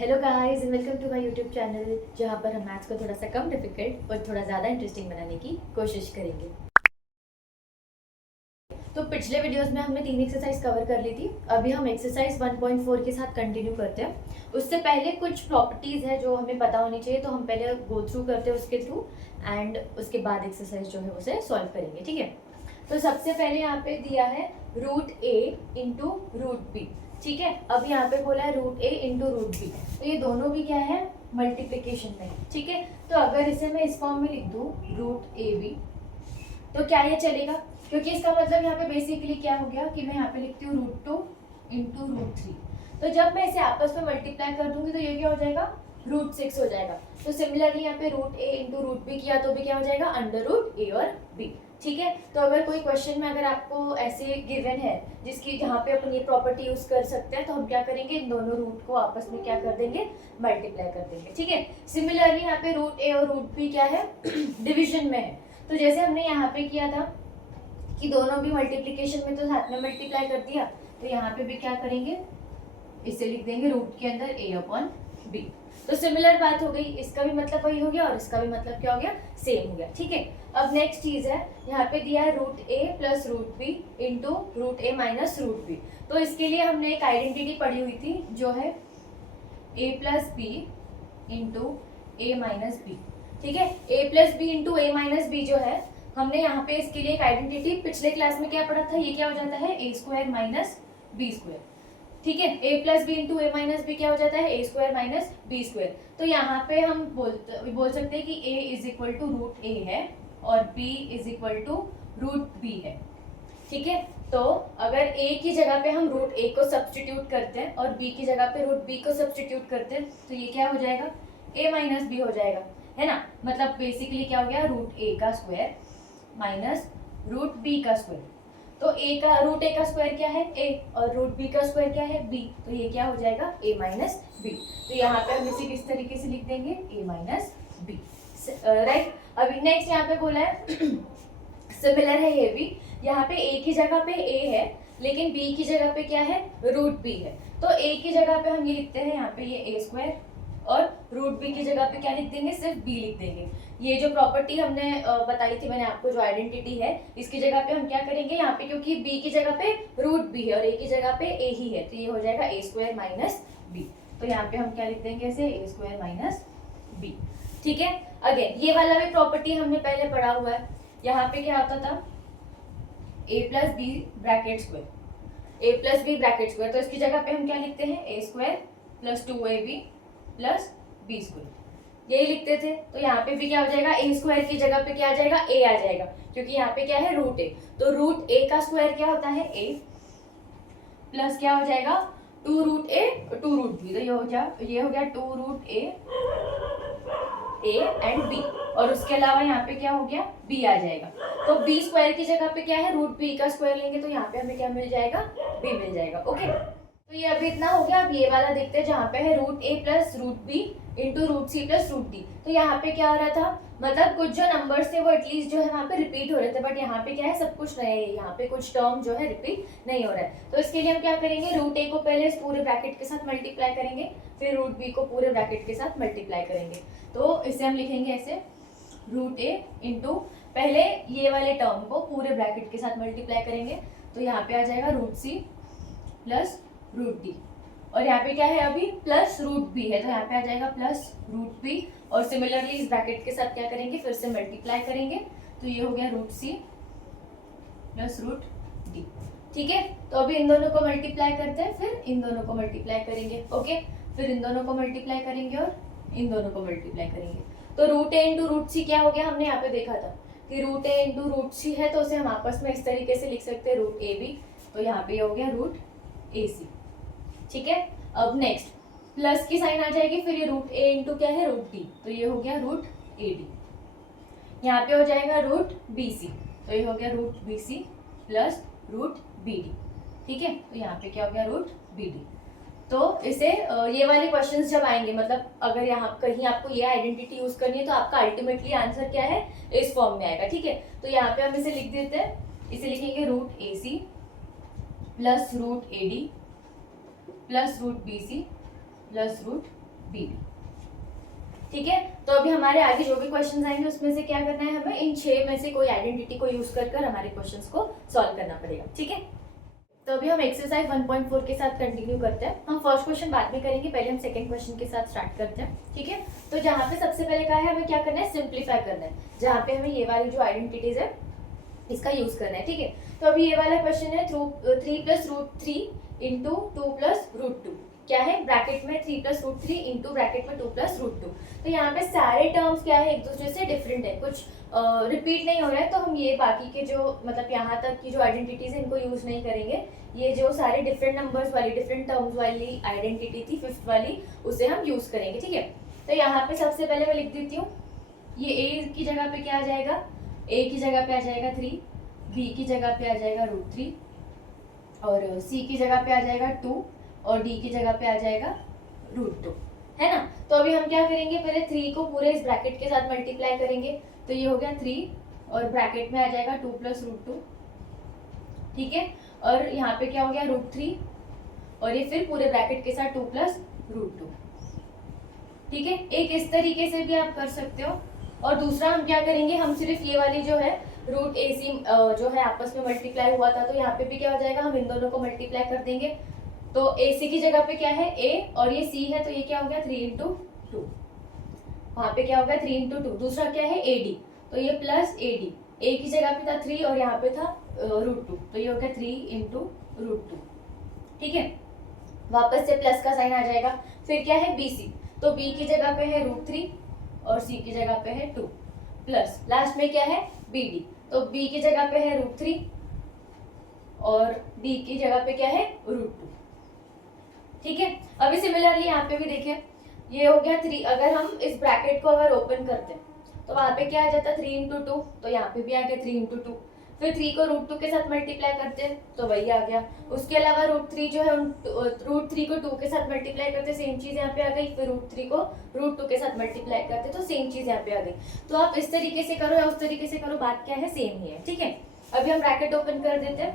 Hello guys and welcome to my YouTube channel जहाँ पर हम मैथ्स को थोड़ा सा कम डिफिकल्ट और थोड़ा ज़्यादा इंटरेस्टिंग बनाने की कोशिश करेंगे। तो पिछले वीडियोस में हमने 3 एक्सरसाइज कवर कर ली थी। अभी हम एक्सरसाइज 1.4 के साथ कंटिन्यू करते हैं। उससे पहले कुछ प्रॉपर्टीज़ है जो हमें पता होनी चाहिए, तो हम पहले गो थ्रू करते हैं उसके थ्रू एंड उसके बाद एक्सरसाइज जो है उसे सॉल्व करेंगे। ठीक है, तो सबसे पहले यहाँ पे दिया है रूट ए इंटू रूट बी। ठीक है, अब यहाँ पे बोला है रूट ए इंटू रूट बी, तो ये दोनों भी क्या है, मल्टीप्लीकेशन में। ठीक है, तो अगर इसे मैं इस फॉर्म में लिख दूँ रूट ए बी, तो क्या ये चलेगा? क्योंकि इसका मतलब यहाँ पे बेसिकली क्या हो गया कि मैं यहाँ पे लिखती हूँ root two into root three. तो जब मैं इसे आपस में मल्टीप्लाई कर दूंगी तो ये क्या हो जाएगा, रूट सिक्स हो जाएगा। तो सिमिलरली यहाँ पे रूट ए इंटू रूट बी किया तो भी क्या हो जाएगा, अंडर रूट ए और बी। ठीक है, तो अगर कोई क्वेश्चन में अगर आपको ऐसे गिवन है जिसकी जहाँ पे अपन ये प्रॉपर्टी यूज कर सकते हैं, तो हम क्या करेंगे, इन दोनों रूट को आपस में क्या कर देंगे, मल्टीप्लाई कर देंगे। ठीक है, सिमिलरली यहाँ पे रूट ए और रूट बी क्या है, डिविजन में है। तो जैसे हमने यहाँ पे किया था कि दोनों भी मल्टीप्लिकेशन में तो साथ में मल्टीप्लाई कर दिया, तो यहाँ पे भी क्या करेंगे, इसे लिख देंगे रूट के अंदर a अपॉन बी। तो सिमिलर बात हो गई, इसका भी मतलब वही हो गया और इसका भी मतलब क्या हो गया, सेम हो गया। ठीक है, अब नेक्स्ट चीज है, यहाँ पे दिया है root a plus root b into root a minus root b. तो इसके लिए हमने एक आइडेंटिटी पढ़ी हुई थी जो है a plus B into A minus B. ठीक है, a plus B into A minus B जो है, हमने यहाँ पे इसके लिए एक आइडेंटिटी पिछले क्लास में क्या पढ़ा था, ये क्या हो जाता है a square minus b square. ठीक है, a plus B into A minus b क्या हो जाता है, a square minus b square. तो यहाँ पे हम बोल सकते हैं कि a is equal to root a है और b is equal to root b है। ठीक है, तो अगर a की जगह पे हम रूट a को सब्सटीट्यूट करते हैं और b की जगह पे रूट b को सब्सटीट्यूट करते हैं, तो ये क्या हो जाएगा, a माइनस बी हो जाएगा, है ना। मतलब बेसिकली क्या हो गया, रूट a का स्क्वायर माइनस रूट b का स्क्वायर। तो रूट ए का स्क्वायर क्या है, a, और रूट b का स्क्वायर क्या है, b। तो ये क्या हो जाएगा, a माइनस बी। तो यहाँ पे हम इसे किस तरीके से लिख देंगे, a माइनस बी। राइट, अभी नेक्स्ट यहाँ पे बोला है सिमिलर है ये भी, यहाँ पे a की जगह पे a है लेकिन b की जगह पे क्या है, रूट b है। तो a की जगह पे हम ये लिखते हैं यहाँ पे ये a स्क्वायर, और रूट बी की जगह पे क्या लिख देंगे, सिर्फ b लिख देंगे। ये जो प्रॉपर्टी हमने बताई थी मैंने आपको, जो आइडेंटिटी है, इसकी जगह पे हम क्या करेंगे यहाँ पे, क्योंकि b की जगह पे रूट b है और a की जगह पे a ही है, तो ये हो जाएगा a स्क्वायर माइनस बी। तो यहाँ पे हम क्या लिख देंगे इसे, a स्क्वायर माइनस बी। ठीक है, अगेन ये वाला भी प्रॉपर्टी हमने पहले पढ़ा हुआ है। यहाँ पे क्या होता था, a plus B bracket square, a plus B bracket square. तो इसकी जगह पे हम क्या लिखते हैं, a square plus 2ab plus B square, यही लिखते थे। तो यहाँ पे भी क्या हो जाएगा, a स्क्वायर की जगह पे क्या आ जाएगा, a आ जाएगा, क्योंकि यहाँ पे क्या है, रूट a। तो रूट a का स्क्वायर क्या होता है, a प्लस क्या हो जाएगा, 2 रूट a 2 रूट b। तो ये हो गया 2 रूट a एंड b, और उसके अलावा यहाँ पे क्या हो गया, b आ जाएगा। तो b स्क्वायर की जगह पे क्या है, रूट b का स्क्वायर लेंगे, तो यहाँ पे हमें क्या मिल जाएगा, b मिल जाएगा। ओके, तो ये अभी इतना हो गया। अब ये वाला देखते हैं जहाँ पे है root a plus root b into root C plus root D. तो यहाँ पे क्या हो रहा था, मतलब कुछ जो नंबर्स थे वो एटलीस्ट जो है वहाँ पे रिपीट हो रहे थे, बट यहाँ पे क्या है, सब कुछ नया है, यहाँ पे कुछ टर्म जो है रिपीट नहीं हो रहा है। तो इसके लिए हम क्या करेंगे, रूट a को पहले इस पूरे ब्रैकेट के साथ मल्टीप्लाई करेंगे, फिर रूट b को पूरे ब्रैकेट के साथ मल्टीप्लाई करेंगे। तो इसे हम लिखेंगे ऐसे, रूट a इंटू पहले ये वाले टर्म को पूरे ब्रैकेट के साथ मल्टीप्लाई करेंगे, तो यहाँ पे आ जाएगा root C plus root D, और यहाँ पे क्या है अभी, प्लस रूट बी है, तो यहाँ पे आ जाएगा प्लस रूट बी, और सिमिलरली इस ब्रैकेट के साथ क्या करेंगे, फिर से मल्टीप्लाई करेंगे, तो ये हो गया root C plus root D. ठीक है, तो अभी इन दोनों को मल्टीप्लाई करते हैं, फिर इन दोनों को मल्टीप्लाई करेंगे। ओके, फिर इन दोनों को मल्टीप्लाई करेंगे और इन दोनों को मल्टीप्लाई करेंगे। तो रूट ए इंटू रूट सी क्या हो गया, हमने यहाँ पे देखा था कि रूट ए इंटू रूट सी है, तो उसे हम आपस में इस तरीके से लिख सकते हैं, रूट ए बी। तो यहाँ पे हो गया रूट ए सी। ठीक है, अब नेक्स्ट प्लस की साइन आ जाएगी, फिर ये रूट ए इंटू क्या है, रूट डी, तो ये हो गया रूट ए डी। यहाँ पे हो जाएगा रूट बी सी, तो ये हो गया root B C plus root B D. ठीक है, तो यहाँ पे क्या हो गया, रूट बी डी। तो इसे ये वाले क्वेश्चंस जब आएंगे, मतलब अगर यहाँ कहीं आपको ये आइडेंटिटी यूज करनी है, तो आपका अल्टीमेटली आंसर क्या है, इस फॉर्म में आएगा। ठीक है, तो यहाँ पे हम इसे लिख देते हैं, इसे लिखेंगे root A C plus root A D plus root B C plus root B D. ठीक है, तो अभी हमारे आगे जो भी क्वेश्चंस आएंगे उसमें से क्या करना है, हमें इन 6 में से कोई आइडेंटिटी को यूज कर हमारे क्वेश्चंस को सॉल्व करना पड़ेगा। ठीक है, तो अभी हम एक्सरसाइज 1.4 के साथ कंटिन्यू करते हैं। हम फर्स्ट क्वेश्चन बाद में करेंगे, पहले हम सेकंड क्वेश्चन के साथ स्टार्ट करते हैं। ठीक है, तो जहाँ पे सबसे पहले कहा है हमें क्या करना है, सिंप्लीफाई करना है, जहाँ पे हमें ये वाली जो आइडेंटिटीज है इसका यूज करना है। ठीक है, तो अभी ये वाला क्वेश्चन है 3 + √3 इंटू 2 + √2 क्या है, ब्रैकेट में 3 + √3 इंटू ब्रैकेट में 2 + √2। तो यहाँ पे सारे टर्म्स क्या है, एक दूसरे से डिफरेंट है, कुछ रिपीट नहीं हो रहा है, तो हम ये बाकी के जो मतलब यहाँ तक की जो आइडेंटिटीज है इनको यूज नहीं करेंगे। ये जो सारे डिफरेंट नंबर्स वाली डिफरेंट टर्म्स वाली आइडेंटिटी थी फिफ्थ वाली, उसे हम यूज करेंगे। ठीक है, तो यहाँ पे सबसे पहले मैं लिख देती हूँ, ये ए की जगह पे क्या आ जाएगा, ए की जगह पे आ जाएगा 3, बी की जगह पे आ जाएगा √3 और सी की जगह पे आ जाएगा 2 और डी की जगह पे आ जाएगा √2, है ना। तो अभी हम क्या करेंगे, पहले 3 को पूरे इस ब्रैकेट के साथ मल्टीप्लाई करेंगे, तो ये हो गया 3 और ब्रैकेट में आ जाएगा 2 + √2। ठीक है, और यहाँ पे क्या हो गया √3 और ये फिर पूरे ब्रैकेट के साथ 2 + √2। ठीक है, एक इस तरीके से भी आप कर सकते हो। और दूसरा हम क्या करेंगे, हम सिर्फ ये वाली जो है रूट AC जो है आपस में मल्टीप्लाई हुआ था, तो यहाँ पे भी क्या हो जाएगा, हम इन दोनों को मल्टीप्लाई कर देंगे। तो AC की जगह पे क्या है A और ये C है, तो ये क्या हो गया 3 × 2, वहाँ पे क्या हो गया 3 × 2। दूसरा क्या है AD, तो ये प्लस AD, A की जगह पे था 3 और यहाँ पे था √2, तो ये हो गया 3 × √2। ठीक है, वापस से प्लस का साइन आ जाएगा। फिर क्या है BC, तो B की जगह पे है √3 और C की जगह पे है 2 प्लस लास्ट में क्या है BD, तो B की जगह पे है √3 और D की जगह पे क्या है √2। ठीक है, अभी सिमिलरली यहाँ पे भी देखें, ये हो गया 3, अगर हम इस ब्रैकेट को अगर ओपन करते हैं तो वहाँ पे क्या आ जाता है 3 × 2, तो यहाँ पे भी आ गया 3 × 2। फिर 3 को √2 के साथ मल्टीप्लाई करते हैं तो वही आ गया। उसके अलावा √3 जो है √3 को 2 के साथ मल्टीप्लाई करते, सेम चीज़ यहाँ पे आ गई। फिर √3 को √2 के साथ मल्टीप्लाई करते तो सेम चीज़ यहाँ पे आ गई। तो आप इस तरीके से करो या उस तरीके से करो, बात क्या है, सेम ही है। ठीक है, अभी हम ब्रैकेट ओपन कर देते हैं,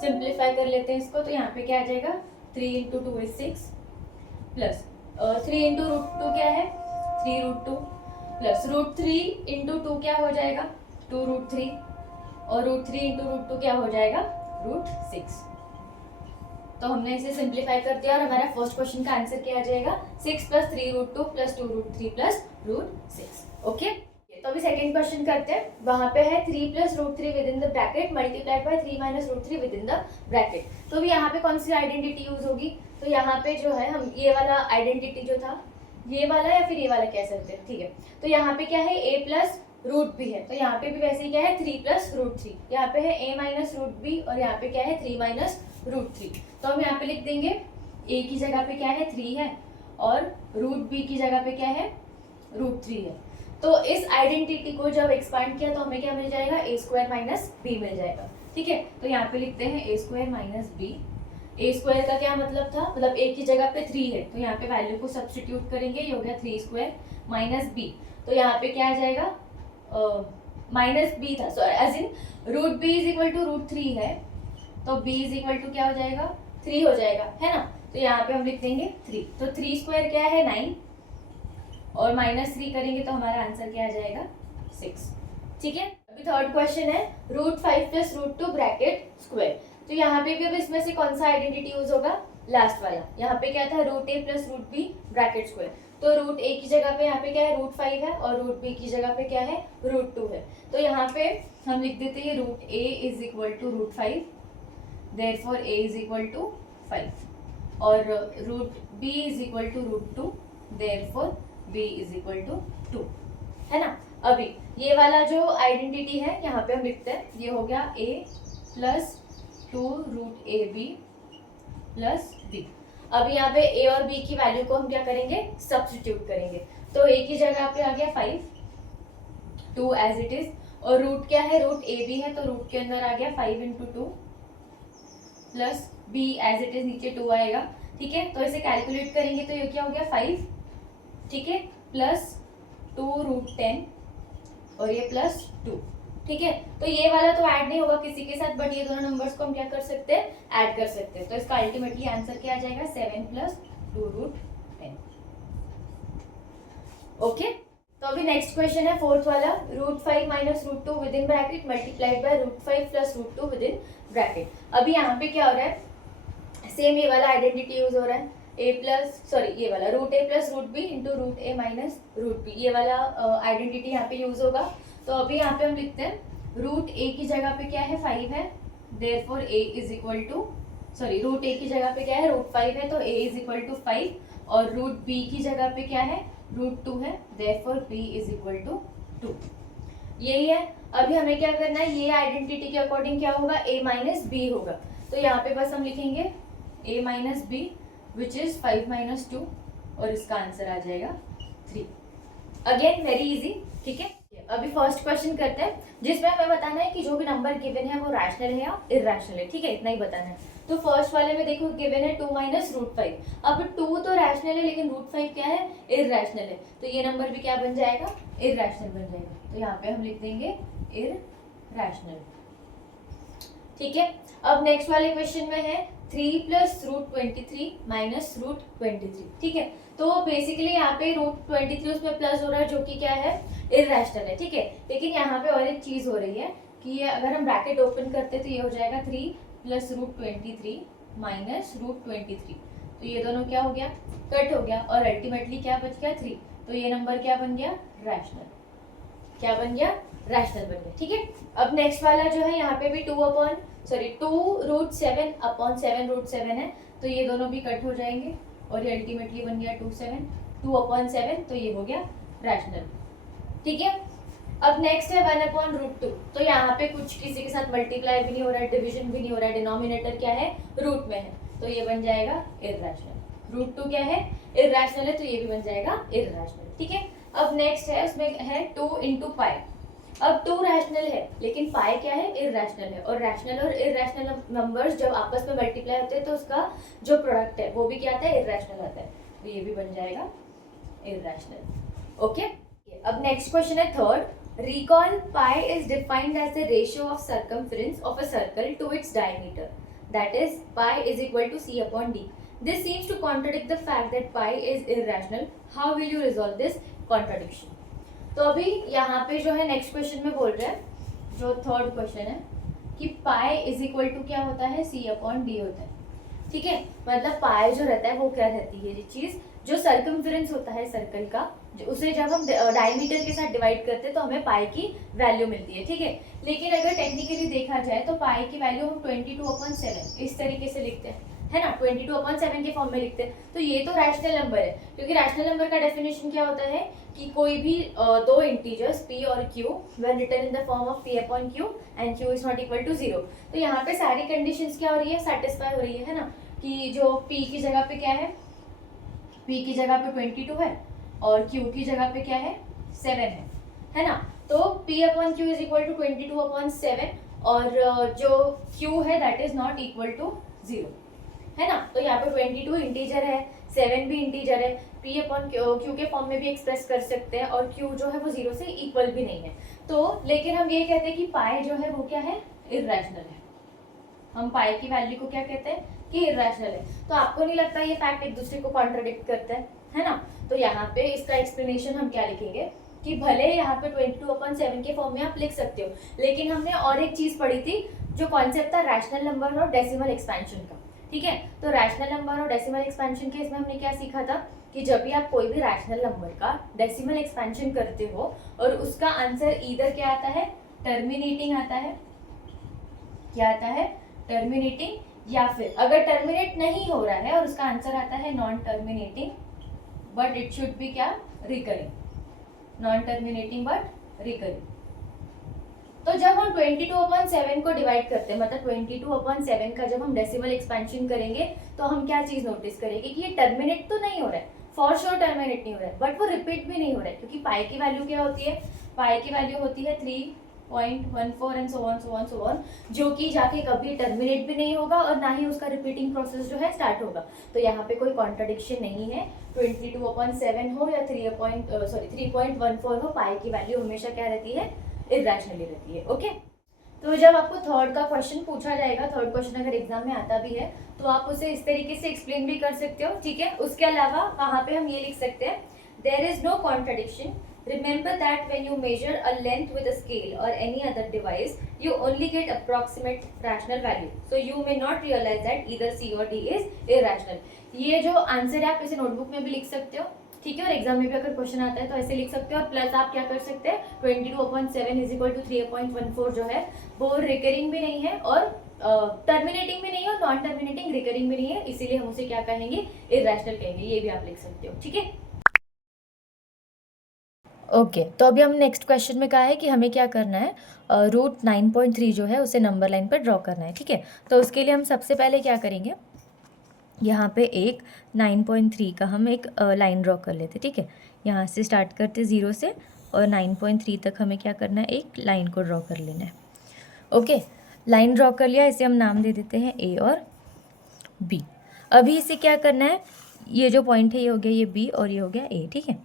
सिंप्लीफाई कर लेते हैं इसको, तो यहाँ पे क्या आ जाएगा 3 × 2 = 6 प्लस 3 × √2 क्या है 3 √2 प्लस √3 × 2 क्या हो जाएगा 2 √3 और √3 × √2 क्या हो जाएगा √6। तो हमने इसे सिंप्लीफाई कर दिया और हमारा फर्स्ट क्वेश्चन का आंसर क्या आ जाएगा 6 + 3 √2 + 2 √3 + √6। ओके, तो अभी सेकंड क्वेश्चन करते हैं। वहां पे है 3 + √3 with in the bracket multiplied by 3 - √3 with in the bracket. तो अभी यहाँ पे कौन सी आइडेंटिटी यूज होगी, तो यहाँ पे जो है हम ये वाला आइडेंटिटी जो था, ये वाला या फिर ये वाला कह सकते हैं। ठीक है, तो यहाँ पे क्या है a + रूट भी है, तो यहाँ पे भी वैसे ही क्या है 3 + √3, यहाँ पे है a - रूट b और यहाँ पे क्या है 3 - √3। तो हम यहाँ पे लिख देंगे a की जगह पे क्या है 3 है और √b की जगह पे क्या है √3 है। तो इस आइडेंटिटी को जब एक्सपांड किया तो हमें क्या मिल जाएगा a² - b मिल जाएगा। ठीक है, तो यहाँ पे लिखते हैं a² - b। a² का क्या मतलब था, मतलब a की जगह पे 3 है, तो यहाँ पे वैल्यू को सब्स्टिट्यूट करेंगे, ये हो गया 3² - b। तो यहाँ पे क्या आ जाएगा -b था, सो एज इन √b = √3 है, तो b = क्या हो जाएगा 3 हो जाएगा, है ना। तो यहाँ पे हम लिख देंगे 3, तो 3² क्या है 9 और -3 करेंगे तो हमारा आंसर क्या आ जाएगा 6। ठीक है, अभी थर्ड क्वेश्चन है √5 + √2 ब्रैकेट स्क्वायर। तो यहाँ पे भी अब इसमें से कौन सा आइडेंटिटी यूज होगा, लास्ट वाला। यहाँ पे क्या था √a + √b ब्रैकेट स्क्वायर, तो √a की जगह पे यहाँ पे क्या है √5 है और √b की जगह पे क्या है √2 है। तो यहाँ पे हम लिख देते हैं √a = √5, therefore a = 5 और √b = √2, therefore b = 2, है ना। अभी ये वाला जो आइडेंटिटी है यहाँ पे हम लिखते हैं, ये हो गया a + 2 √ab + b। अब यहाँ पे a और b की वैल्यू को हम क्या करेंगे सब्स्टिट्यूट करेंगे, तो a की जगह पे आ गया 5, 2 एज इट इज, और रूट क्या है √ab है, तो रूट के अंदर आ गया 5 × 2 plus b as it is नीचे 2 आएगा। ठीक है, तो इसे कैलकुलेट करेंगे तो ये क्या हो गया 5, ठीक है, प्लस 2 √10 और ये प्लस 2। ठीक है, तो ये वाला तो ऐड नहीं होगा किसी के साथ, बट ये दोनों नंबर्स को हम क्या कर सकते हैं ऐड कर सकते हैं। तो इसका अल्टीमेटली आंसर क्या आ जाएगा 7 + 2 √10। ओके, तो अभी नेक्स्ट क्वेश्चन है फोर्थ वाला, √5 minus √2 with in bracket multiplied by √5 plus √2 with in bracket. अभी यहाँ पे क्या हो रहा है, सेम ये वाला आइडेंटिटी यूज हो रहा है, ये वाला √a plus √b into √a minus √b, ये वाला आइडेंटिटी यहाँ पे यूज होगा। तो अभी यहाँ पे हम लिखते हैं √a की जगह पे क्या है 5 है, therefore a is equal to √a की जगह पे क्या है √5 है, तो a इज इक्वल टू 5, और √b की जगह पे क्या है √2 है, therefore b is equal to 2। यही है। अभी हमें क्या करना है, ये आइडेंटिटी के अकॉर्डिंग क्या होगा, a माइनस बी होगा, तो यहाँ पे बस हम लिखेंगे a minus B which is 5 minus 2, और इसका आंसर आ जाएगा 3। अगेन वेरी इजी, ठीक है। अभी फर्स्ट क्वेश्चन करते हैं, जिसमें हमें बताना है कि जो भी नंबर गिवन है वो रैशनल है या इरैशनल है, ठीक है, इतना ही बताना है। तो फर्स्ट वाले में देखो गिवन है 2 माइनस √5, अब 2 तो रैशनल है लेकिन √5 क्या है, इरैशनल है, तो ये नंबर भी क्या बन जाएगा, इरैशनल बन जाएगा। तो यहाँ पे हम लिख देंगे इरैशनल, ठीक है। अब नेक्स्ट वाले क्वेश्चन में है 3 प्लस √23 माइनस √23, ठीक है। तो बेसिकली यहाँ पे √23 उसमें प्लस हो रहा है, जो कि क्या है, इरैशनल है, ठीक है। लेकिन यहाँ पे और एक चीज हो रही है कि ये अगर हम ब्रैकेट ओपन करते तो ये हो जाएगा 3 प्लस √23 माइनस √23, तो ये दोनों क्या हो गया, कट हो गया, और अल्टीमेटली क्या बच गया 3, तो ये नंबर क्या बन गया, रैशनल, क्या बन गया, रैशनल बन गया, ठीक है। अब नेक्स्ट वाला जो है यहाँ पे भी 2 √7 अपॉन 7 है, तो ये दोनों भी कट हो जाएंगे, और ये अल्टीमेटली बन गया 2/7, तो ये हो गया रैशनल, ठीक है। अब नेक्स्ट है 1/√2, तो यहाँ पे कुछ किसी के साथ मल्टीप्लाई भी नहीं हो रहा है, डिवीजन भी नहीं हो रहा है, डिनोमिनेटर क्या है, रूट में है, तो ये बन जाएगा इरैशनल। √2 क्या है, इरैशनल है, तो ये भी बन जाएगा इरैशनल, ठीक है। अब नेक्स्ट है, उसमें है 2 इंटू पाई। अब 2 रैशनल है लेकिन पाई क्या है, इरैशनल है, और रैशनल और इरैशनल नंबर्स जब आपस में मल्टीप्लाई होते हैं तो उसका जो प्रोडक्ट है वो भी क्या आता है, इरैशनल आता है, तो ये भी बन जाएगा इरैशनल, ओके। अब नेक्स्ट क्वेश्चन है third, recall pi is defined as the ratio of circumference of a circle to its diameter, that is pi is equal to c upon d. This seems to contradict the fact that pi is irrational. How will you resolve this contradiction? तो अभी यहाँ पे जो है next question में बोल रहा है, जो थर्ड क्वेश्चन है कि पाई इज इक्वल टू क्या होता है, c अपॉन डी होता है, ठीक है। मतलब पाई जो रहता है वो क्या रहती है, ये चीज जो सर्कमफेरेंस होता है सर्कल का, उसे जब हम डायमीटर के साथ डिवाइड करते हैं तो हमें पाई की वैल्यू मिलती है, ठीक है। लेकिन अगर टेक्निकली देखा जाए तो पाई की वैल्यू हम 22/7 इस तरीके से लिखते हैं, है ना, 22/7 के फॉर्म में लिखते हैं, तो ये तो रैशनल नंबर है, क्योंकि रैशनल नंबर का डेफिनेशन क्या होता है कि कोई भी दो इंटीजर्स p और q when written in the form of p upon q and q is not equal to 0। तो यहाँ पे सारी कंडीशंस क्या हो रही है, सेटिस्फाई हो रही है ना, कि जो p की जगह पे क्या है, p की जगह पे 22 है और q की जगह पे क्या है 7 है ना। तो p upon q is equal to 22/7, और जो q है that is not equal to 0, है ना। तो यहाँ पे 22 इंटीजर है, 7 भी इंटीजर है, p अपॉन q के फॉर्म में भी एक्सप्रेस कर सकते हैं, और q जो है वो 0 से इक्वल भी नहीं है। तो लेकिन हम ये कहते हैं कि पाई जो है वो क्या है, इरैशनल है। हम पाई की वैल्यू को क्या कहते हैं कि इरैशनल है। तो आपको नहीं लगता ये फैक्ट एक दूसरे को कॉन्ट्राडिक्ट करता है ना। तो यहाँ पे इसका एक्सप्लेनेशन हम क्या लिखेंगे कि भले यहाँ पे 22/7 के फॉर्म में आप लिख सकते हो, लेकिन हमने और एक चीज पढ़ी थी जो कॉन्सेप्ट था रैशनल नंबर और डेसिमल एक्सपेंशन का, ठीक है। तो रैशनल नंबर और डेसिमल एक्सपेंशन के इसमें हमने क्या सीखा था कि जब भी आप कोई भी रैशनल नंबर का डेसिमल एक्सपेंशन करते हो और उसका आंसर ईदर क्या आता है, टर्मिनेटिंग आता है, क्या आता है, टर्मिनेटिंग, या फिर अगर टर्मिनेट नहीं हो रहा है और उसका आंसर आता है non terminating but it should be क्या, recurring, non terminating but recurring. तो जब हम 22/7 को डिवाइड करते हैं, मतलब 22/7 का जब हम डेसिमल एक्सपेंशन करेंगे तो हम क्या चीज नोटिस करेंगे कि ये टर्मिनेट तो नहीं हो रहा है, फॉर श्योर टर्मिनेट नहीं हो रहा है, बट वो रिपीट भी नहीं हो रहा है, क्योंकि पाई की वैल्यू क्या होती है, पाई की वैल्यू होती है 3.14 एंड सो ऑन, जो कि जाके कभी टर्मिनेट भी नहीं होगा और ना ही उसका रिपीटिंग प्रोसेस जो है स्टार्ट होगा। तो यहाँ पे कोई कॉन्ट्रडिक्शन नहीं है, 22/7 हो या 3.14 हो, पाई की वैल्यू हमेशा क्या रहती है, इरैशनली रहती है, ओके। तो जब आपको थर्ड का क्वेश्चन पूछा जाएगा, थर्ड क्वेश्चन अगर एग्जाम में आता भी है तो आप उसे इस तरीके से एक्सप्लेन भी कर सकते हो, ठीक है। उसके अलावा वहाँ पे हम ये लिख सकते हैं There is no contradiction. Remember that when you measure a length with a scale or any other device, you only get approximate rational value. So you may not realize that either C or D is irrational. ये जो answer है आप इसे notebook में भी लिख सकते हो, ठीक है, और एग्जाम में भी अगर क्वेश्चन आता है तो ऐसे लिख सकते हो। और प्लस आप क्या कर सकते हैं, 22/7 इज इक्वल टू 3.14 जो है वो रिकरिंग भी नहीं है और टर्मिनेटिंग भी नहीं है और नॉन टर्मिनेटिंग रिकरिंग भी नहीं है, इसीलिए हम उसे क्या कहेंगे, इरेशनल कहेंगे। ये भी आप लिख सकते हो, ठीक है। ओके तो अभी हम नेक्स्ट क्वेश्चन में कहा है कि हमें क्या करना है, रूट 9.3 जो है उसे नंबर लाइन पर ड्रॉ करना है, ठीक है। तो उसके लिए हम सबसे पहले क्या करेंगे, यहाँ पे एक 9.3 का हम एक लाइन ड्रॉ कर लेते, ठीक है। यहाँ से स्टार्ट करते 0 से और 9.3 तक हमें क्या करना है, एक लाइन को ड्रॉ कर लेना है। ओके लाइन ड्रॉ कर लिया, इसे हम नाम दे देते हैं ए और बी। अभी इसे क्या करना है, ये जो पॉइंट है ये हो गया ये बी और ये हो गया ए, ठीक है।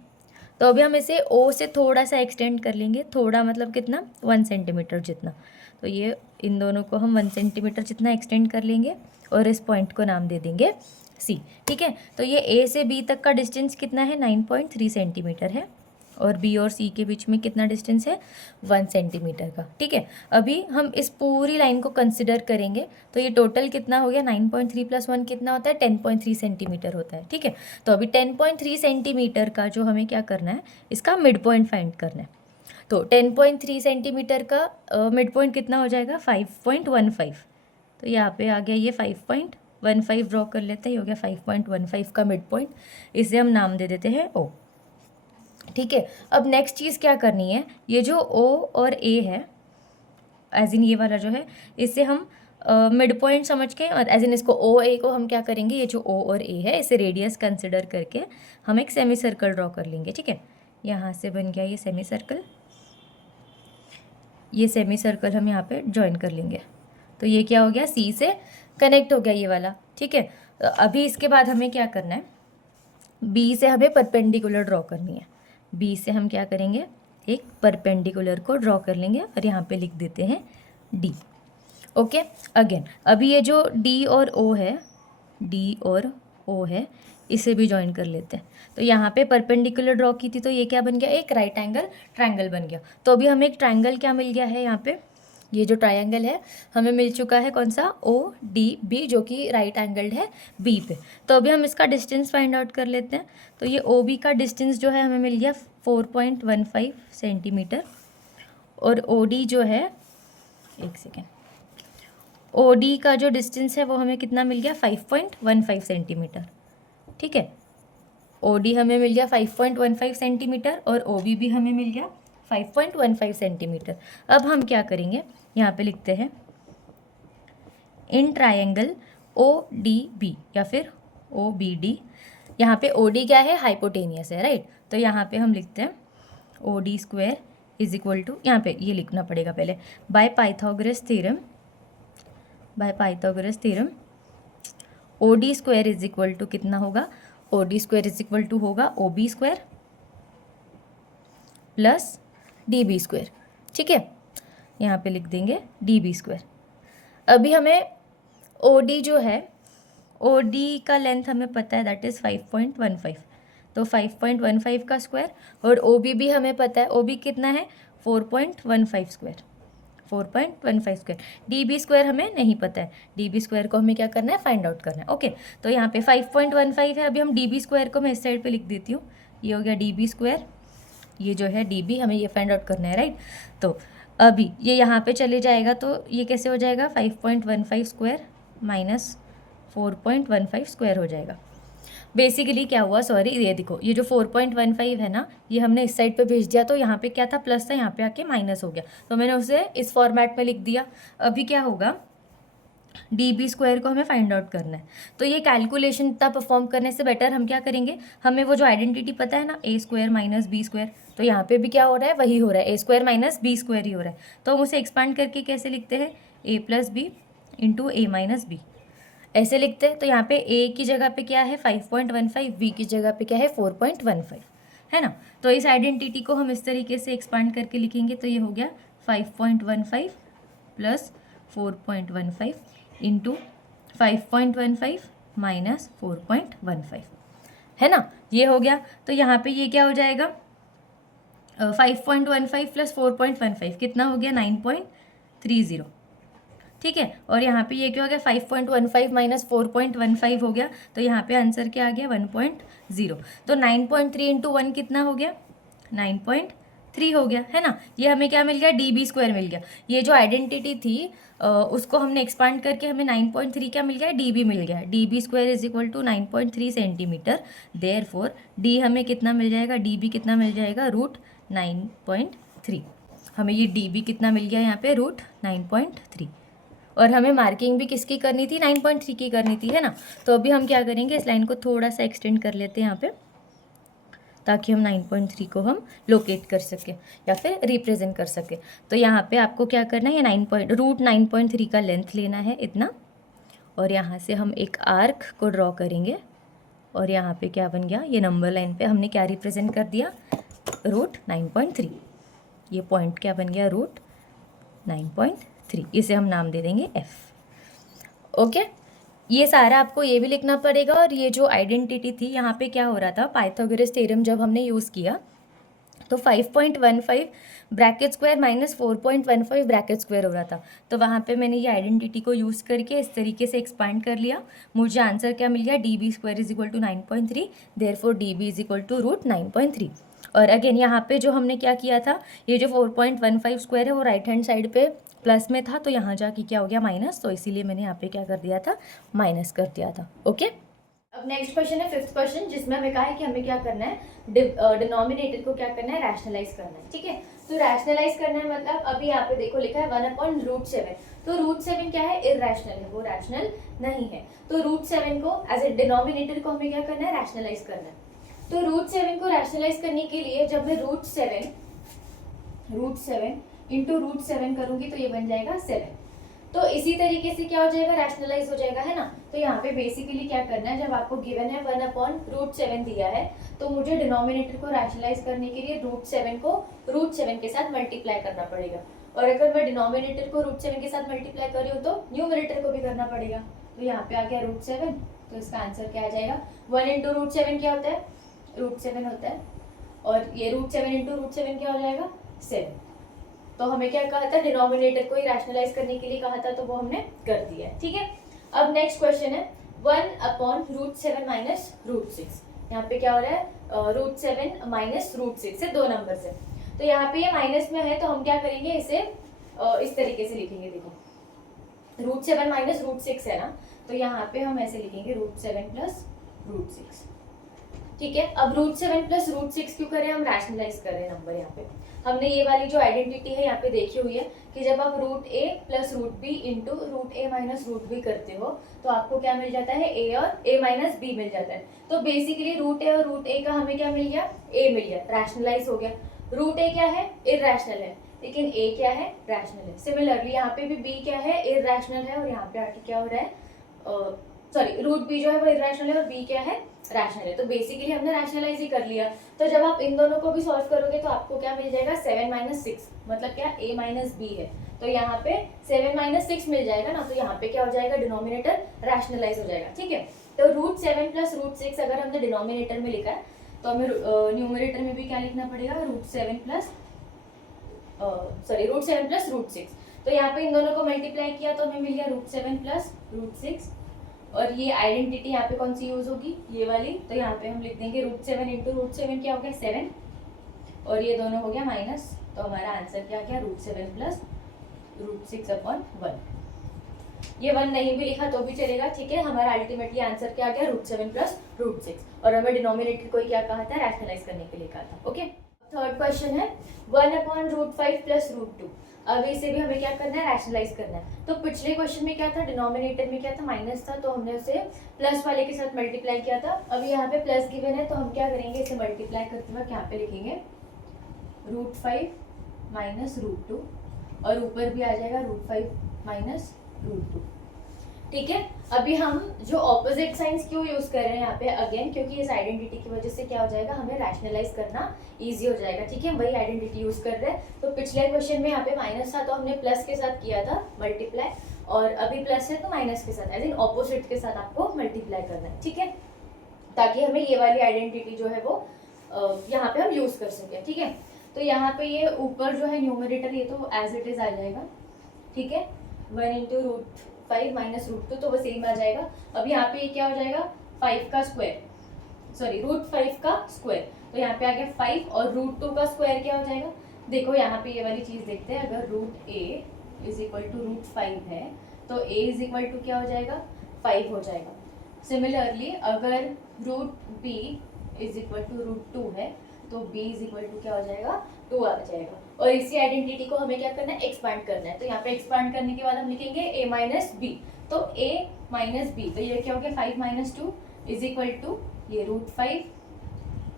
तो अभी हम इसे ओ से थोड़ा सा एक्सटेंड कर लेंगे, थोड़ा मतलब कितना, 1 सेंटीमीटर जितना। तो ये इन दोनों को हम 1 सेंटीमीटर जितना एक्सटेंड कर लेंगे और इस पॉइंट को नाम दे देंगे सी, ठीक है। तो ये ए से बी तक का डिस्टेंस कितना है, 9.3 सेंटीमीटर है और बी और सी के बीच में कितना डिस्टेंस है, 1 सेंटीमीटर का, ठीक है। अभी हम इस पूरी लाइन को कंसिडर करेंगे तो ये टोटल कितना हो गया, 9.3 + 1 कितना होता है, 10.3 सेंटीमीटर होता है, ठीक है। तो अभी 10.3 सेंटीमीटर का जो हमें क्या करना है, इसका मिड पॉइंट फाइंड करना है। तो 10.3 सेंटीमीटर का मिड पॉइंट कितना हो जाएगा, 5.15। तो यहाँ पे आ गया ये 5.15 ड्रॉ कर लेते हैं, ये हो गया 5.15 का मिड पॉइंट, इसे हम नाम दे देते हैं ओ, ठीक है। अब नेक्स्ट चीज़ क्या करनी है, ये जो ओ और ए है, एज इन ये वाला जो है, इससे हम मिड पॉइंट समझ के और एज इन इसको ओ ए को हम क्या करेंगे, ये जो ओ और ए है इसे रेडियस कंसिडर करके हम एक सेमी सर्कल ड्रॉ कर लेंगे, ठीक है। यहाँ से बन गया ये सेमी सर्कल, ये सेमी सर्कल हम यहाँ पे ज्वाइन कर लेंगे। तो ये क्या हो गया, सी से कनेक्ट हो गया ये वाला, ठीक है। अभी इसके बाद हमें क्या करना है, बी से हमें परपेंडिकुलर ड्रॉ करनी है। बी से हम क्या करेंगे, एक परपेंडिकुलर को ड्रॉ कर लेंगे और यहाँ पे लिख देते हैं डी। ओके अगेन अभी ये जो डी और ओ है, डी और ओ है, इसे भी ज्वाइन कर लेते हैं। तो यहाँ पे परपेंडिकुलर ड्रॉ की थी तो ये क्या बन गया, एक राइट एंगल ट्रायंगल बन गया। तो अभी हमें एक ट्रायंगल क्या मिल गया है, यहाँ पे ये जो ट्रायंगल है हमें मिल चुका है, कौन सा, ओ डी बी, जो कि राइट एंगल्ड है बी पे। तो अभी हम इसका डिस्टेंस फाइंड आउट कर लेते हैं। तो ये ओ बी का डिस्टेंस जो है हमें मिल गया 4.15 सेंटीमीटर और ओ डी जो है, एक सेकेंड, ओ डी का जो डिस्टेंस है वो हमें कितना मिल गया, 5.15 सेंटीमीटर, ठीक है। ओ डी हमें मिल गया 5.15 सेंटीमीटर और ओ बी भी हमें मिल गया 5.15 सेंटीमीटर। अब हम क्या करेंगे, यहाँ पे लिखते हैं in triangle O D B या फिर ओ बी डी। यहाँ पे ओ डी क्या है, हाइपोटेनियस है, राइट। तो यहाँ पे हम लिखते हैं O D square is equal to, यहाँ पे ये लिखना पड़ेगा पहले, by Pythagoras theorem, by Pythagoras theorem O D square is equal to कितना होगा, O D square is equal to होगा O B square plus D B square, ठीक है। यहाँ पे लिख देंगे डी बी स्क्वायर। अभी हमें ओ डी जो है, ओ डी का लेंथ हमें पता है, दैट इज़ 5.15। तो 5.15 का स्क्वायर और ओ बी भी हमें पता है, ओ बी कितना है, 4.15 square, 4.15 square. D B square हमें नहीं पता है, डी बी स्क्वायर को हमें क्या करना है, फाइंड आउट करना है। ओके तो यहाँ पे 5.15 है, अभी हम डी बी स्क्वायर को मैं इस साइड पे लिख देती हूँ, ये हो गया डी बी स्क्वायर, ये जो है डी बी, हमें ये फाइंड आउट करना है, राइट। तो अभी ये यहाँ पे चले जाएगा तो ये कैसे हो जाएगा, 5.15 स्क्वायर माइनस 4.15 स्क्वायर हो जाएगा। बेसिकली क्या हुआ, सॉरी, ये देखो ये जो 4.15 है ना, ये हमने इस साइड पे भेज दिया, तो यहाँ पे क्या था, प्लस था, यहाँ पे आके माइनस हो गया, तो मैंने उसे इस फॉर्मेट में लिख दिया। अभी क्या होगा, डी बी स्क्वायर को हमें फाइंड आउट करना है। तो ये कैलकुलेशन इतना परफॉर्म करने से बेटर हम क्या करेंगे, हमें वो जो आइडेंटिटी पता है ना, ए स्क्वायर माइनस बी स्क्वायर, तो यहाँ पे भी क्या हो रहा है, वही हो रहा है, a square minus b square ही हो रहा है। तो हम उसे एक्सपांड करके कैसे लिखते हैं, ए प्लस बी इंटू ए माइनस बी, ऐसे लिखते हैं। तो यहाँ पे ए की जगह पे क्या है 5.15, बी की जगह पे क्या है 4.15, है ना। तो इस आइडेंटिटी को हम इस तरीके से एक्सपांड करके लिखेंगे, तो ये हो गया 5.15 प्लस 4.15 इंटू 5.15 माइनस 4.15, है ना, ये हो गया। तो यहाँ पे ये क्या हो जाएगा 5.15 प्लस 4.15 कितना हो गया 9.30, ठीक है। और यहाँ पे ये क्या हो गया 5.15 माइनस 4.15 हो गया, तो यहाँ पे आंसर क्या आ गया 1.0। तो 9.3 इंटू 1 कितना हो गया 9.3 हो गया, है ना। ये हमें क्या मिल गया DB² मिल गया। ये जो आइडेंटिटी थी उसको हमने एक्सपांड करके हमें 9.3 क्या मिल गया DB मिल गया। DB² is equal to 9.3 centimetre. Therefore D हमें कितना मिल जाएगा, DB कितना मिल जाएगा √9.3। हमें ये DB कितना मिल गया यहाँ पे √9.3। और हमें मार्किंग भी किसकी करनी थी 9.3 की करनी थी, है ना। तो अभी हम क्या करेंगे इस लाइन को थोड़ा सा एक्सटेंड कर लेते हैं यहाँ पे, ताकि हम 9.3 को हम लोकेट कर सकें या फिर रिप्रेजेंट कर सकें। तो यहाँ पे आपको क्या करना है, ये √9.3 का लेंथ लेना है इतना, और यहाँ से हम एक आर्क को ड्रॉ करेंगे। और यहाँ पे क्या बन गया, ये नंबर लाइन पे हमने क्या रिप्रेजेंट कर दिया √9.3। ये पॉइंट क्या बन गया √9.3। इसे हम नाम दे देंगे F। ओके, ये सारा आपको ये भी लिखना पड़ेगा। और ये जो आइडेंटिटी थी यहाँ पे क्या हो रहा था, पाइथागोरस थ्योरम जब हमने यूज़ किया तो 5.15 bracket square minus 4.15 bracket square हो रहा था। तो वहाँ पे मैंने ये आइडेंटिटी को यूज़ करके इस तरीके से एक्सपांड कर लिया। मुझे आंसर क्या मिल गया DB² is equal to 9.3, therefore DB is equal to √9.3। और अगेन यहाँ पे जो हमने क्या किया था, ये जो 4.15 स्क्वायर है वो राइट हैंड साइड पे प्लस में था, तो यहाँ जाके क्या हो गया माइनस, तो इसीलिए मैंने यहाँ पे क्या कर दिया था माइनस कर दिया था। ओके, अब नेक्स्ट क्वेश्चन है 5th क्वेश्चन, जिसमें हमें कहा है कि हमें क्या करना है डिनोमिनेटर को क्या करना है रैशनलाइज करना है, ठीक है। तो रैशनलाइज करना है मतलब अभी यहाँ पे देखो लिखा है 1/√7। तो √7 क्या है इरैशनल है, वो रैशनल नहीं है। तो √7 को एज ए डिनोमिनेटर को हमें क्या करना है रैशनलाइज करना है। तो √7 को रैशनलाइज करने के लिए जब मैं √7 इंटू √7 करूंगी तो ये बन जाएगा 7। तो इसी तरीके से क्या हो जाएगा रैशनलाइज हो जाएगा, है ना। तो यहाँ पे बेसिकली क्या करना है, जब आपको गिवन है 1/√7 दिया है, तो मुझे डिनोमिनेटर को रैशनलाइज करने के लिए √7 को √7 के साथ मल्टीप्लाई करना पड़ेगा। और अगर मैं डिनोमिनेटर को √7 के साथ मल्टीप्लाई कर रही हूँ तो न्यूमरेटर को भी करना पड़ेगा। तो यहाँ पे आ गया √7, तो इसका आंसर क्या आ जाएगा 1 इंटू √7 क्या होता है √7 होता है, और ये √7 इंटू √7 क्या हो जाएगा 7। तो हमें क्या कहा था डिनोमिनेटर को ही रैशनलाइज करने के लिए कहा था, तो वो हमने कर दिया है, ठीक है। अब नेक्स्ट क्वेश्चन है 1/√7 माइनस √6। यहाँ पे क्या हो रहा है √7 माइनस √6 है, 2 नंबर से। तो यहाँ पे ये माइनस में है, तो हम क्या करेंगे इसे इस तरीके से लिखेंगे। देखो √7 माइनस √6 है ना, तो यहाँ पे हम ऐसे लिखेंगे √7 प्लस √6, ठीक है। अब √7 प्लस √6 क्यों करें, हम रैशनलाइज कर रहे हैं नंबर। यहाँ पे हमने ये वाली जो आइडेंटिटी है यहाँ पे देखी हुई है कि जब आप √a plus √b into √a minus √b करते हो तो आपको क्या मिल जाता है a और a माइनस b मिल जाता है। तो बेसिकली √a और √a का हमें क्या मिल गया a मिल गया, रैशनलाइज हो गया। √a क्या है इरैशनल है, लेकिन a क्या है रैशनल है। सिमिलरली यहाँ पे भी b क्या है इरैशनल है, और यहाँ पे आके क्या हो रहा है सॉरी √b जो है वो इरैशनल है और b क्या है रैशनल है। तो बेसिकली हमने रैशनलाइज ही कर लिया। तो जब आप इन दोनों को भी सॉल्व करोगे तो आपको क्या मिल जाएगा 7 माइनस 6, मतलब क्या a माइनस b है, तो यहाँ पे 7 माइनस 6 मिल जाएगा ना। तो यहाँ पे क्या हो जाएगा डिनोमिनेटर रैशनलाइज हो जाएगा, ठीक है। तो √7 प्लस √6 अगर हमने डिनोमिनेटर में लिखा है तो हमें न्यूमरेटर में भी क्या लिखना पड़ेगा √7 प्लस √6। तो यहाँ पे इन दोनों को मल्टीप्लाई किया तो हमें मिल गया √7 प्लस √6। और ये आइडेंटिटी यहाँ पे कौन सी यूज होगी ये वाली, तो यहाँ पे हम लिख देंगे √7 इंटू √7 क्या हो गया 7, और ये दोनों हो गया माइनस। तो हमारा आंसर क्या गया √7 प्लस √6/1। ये 1 नहीं भी लिखा तो भी चलेगा, ठीक है। हमारा अल्टीमेटली आंसर क्या गया √7 प्लस √6, और हमें डिनोमिनेटर को क्या कहा था रैशनलाइज करने के लिए कहा था। ओके, थर्ड क्वेश्चन है 1/√5 प्लस √2। अब इसे भी हमें क्या करना है रैशनलाइज करना है। तो पिछले क्वेश्चन में क्या था डिनोमिनेटर में क्या था माइनस था, तो हमने उसे प्लस वाले के साथ मल्टीप्लाई किया था। अब यहाँ पे प्लस गिवन है तो हम क्या करेंगे इसे मल्टीप्लाई करते वक्त यहाँ पे लिखेंगे √5 माइनस √2, और ऊपर भी आ जाएगा √5 माइनस √2, ठीक है। अभी हम जो ऑपोजिट साइंस क्यों यूज कर रहे हैं यहाँ पे अगेन, क्योंकि इस आइडेंटिटी की वजह से क्या हो जाएगा हमें रैशनलाइज करना इजी हो जाएगा, ठीक है। वही आइडेंटिटी यूज कर रहे हैं। तो पिछले क्वेश्चन में यहाँ पे माइनस था तो हमने प्लस के साथ किया था मल्टीप्लाई, और अभी प्लस है तो माइनस के साथ, एज इन ऑपोजिट के साथ आपको मल्टीप्लाई करना है, ठीक है, ताकि हमें ये वाली आइडेंटिटी जो है वो यहाँ पे हम यूज़ कर सकें, ठीक है। तो यहाँ पे ये ऊपर जो है न्यूमरेटर ये तो एज इट इज़ आ जाएगा, ठीक है, 1 इंटू √5 माइनस √2, तो वो सेम आ जाएगा। अब यहाँ पे ये क्या हो जाएगा, 5 का स्क्वायर, सॉरी √5 का स्क्वायर, तो यहाँ पे आ गया 5 और √2 का स्क्वायर क्या हो जाएगा। देखो यहाँ पे ये वाली चीज़ देखते हैं, अगर √a इज इक्वल टू √5 है तो a इज इक्वल टू क्या हो जाएगा, 5 हो जाएगा। सिमिलरली अगर √b इज इक्वल टू √2 है तो b इज इक्वल टू क्या हो जाएगा, 2 आ जाएगा। और इसी आइडेंटिटी को हमें क्या करना है, एक्सपांड करना है। तो यहाँ पे एक्सपांड करने के बाद हम लिखेंगे a माइनस बी, तो a माइनस बी, तो ये क्या हो गया 5 माइनस 2 इज इक्वल टू ये √5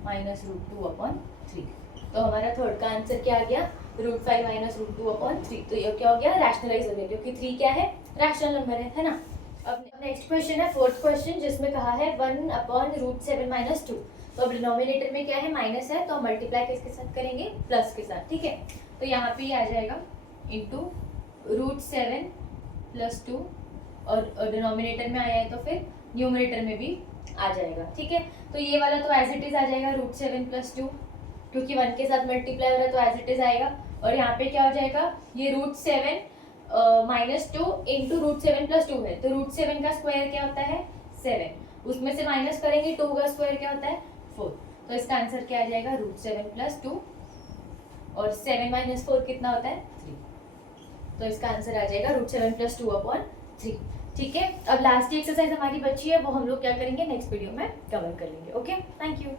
माइनस √2/3। तो हमारा थर्ड का आंसर क्या आ गया, √5 माइनस √2/3। तो ये क्या हो गया, रैशनलाइज हो गया, क्योंकि 3 क्या है, रैशनल नंबर है ना। अब नेक्स्ट क्वेश्चन है फोर्थ क्वेश्चन, जिसमें कहा है 1/√7 माइनस 2। तो अब डिनोमिनेटर में क्या है, माइनस है, तो हम मल्टीप्लाई किसके साथ करेंगे, प्लस के साथ, ठीक है। तो यहाँ पे ये आ जाएगा इंटू √7 प्लस 2, और डिनोमिनेटर में आया है तो फिर न्यूमरेटर में भी आ जाएगा, ठीक है। तो ये वाला तो एज इट इज आ जाएगा √7 प्लस 2, क्योंकि 1 के साथ मल्टीप्लाई हो रहा है तो एज इट इज आएगा। और यहाँ पे क्या हो जाएगा, ये √7 माइनस 2 इंटू √7 प्लस 2 है, तो √7 का स्क्वायर क्या होता है, 7, उसमें से माइनस करेंगे 2 का स्क्वायर क्या होता है, 4। तो इसका आंसर क्या आ जाएगा, √7 प्लस 2, और 7 माइनस 4 कितना होता है, 3। तो इसका आंसर आ जाएगा √7 प्लस 2/3, ठीक है। अब लास्ट की एक्सरसाइज हमारी बची है, वो हम लोग क्या करेंगे, नेक्स्ट वीडियो में कवर कर लेंगे। Okay, thank you.